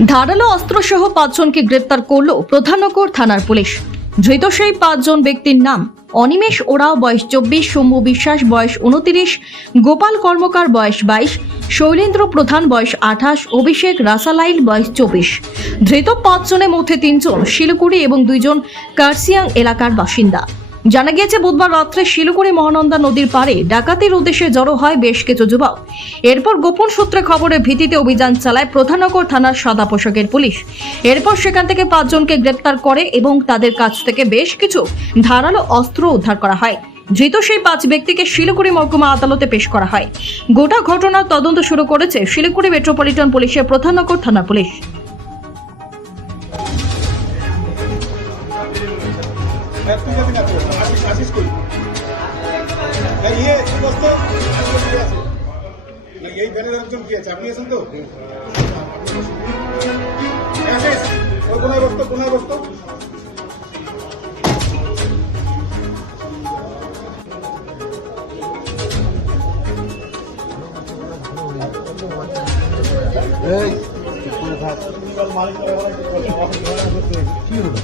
ধারালো অস্ত্রসহ ৫ জনকে গ্রেপ্তার করল প্রধাননগর থানার পুলিশ। ধৃত সেই ৫ জন ব্যক্তির নাম অনিমেষ ওরাও বয়স ২৪, শম্ভু বিশ্বাস বয়স ২৯, গোপাল কর্মকার বয়স ২২, শৈলেন্দ্র প্রধান বয়স ২৮, অভিষেক রাসালাইল বয়স ২৪। ধৃত ৫ জনের মধ্যে ৩ জন শিলিগুড়ি এবং ২ জন কার্সিয়াং এলাকার বাসিন্দা। জানা গিয়েছে, বুধবার রাত্রে শিলিগুড়ি মহানন্দা নদীর পাড়ে ডাকাতির উদ্দেশ্যে জড়ো হয় বেশ কিছু যুবক। এরপর গোপন সূত্রে খবরের ভিত্তিতে অভিযান চালায় প্রধাননগর থানার সাদা পোশাকের পুলিশ। এরপর সেখান থেকে ৫ জনকে গ্রেপ্তার করে এবং তাদের কাছ থেকে বেশ কিছু ধারালো অস্ত্র উদ্ধার করা হয়। ধৃত সেই ৫ ব্যক্তিকে শিলিগুড়ি মহকুমা আদালতে পেশ করা হয়। গোটা ঘটনার তদন্ত শুরু করেছে শিলিগুড়ি মেট্রোপলিটন পুলিশের প্রধাননগর থানা পুলিশ। এই ভ্যানের একজন কি আছে? আপনি আছেন তো? কোনায় বসতো এই মালিক কি হলো?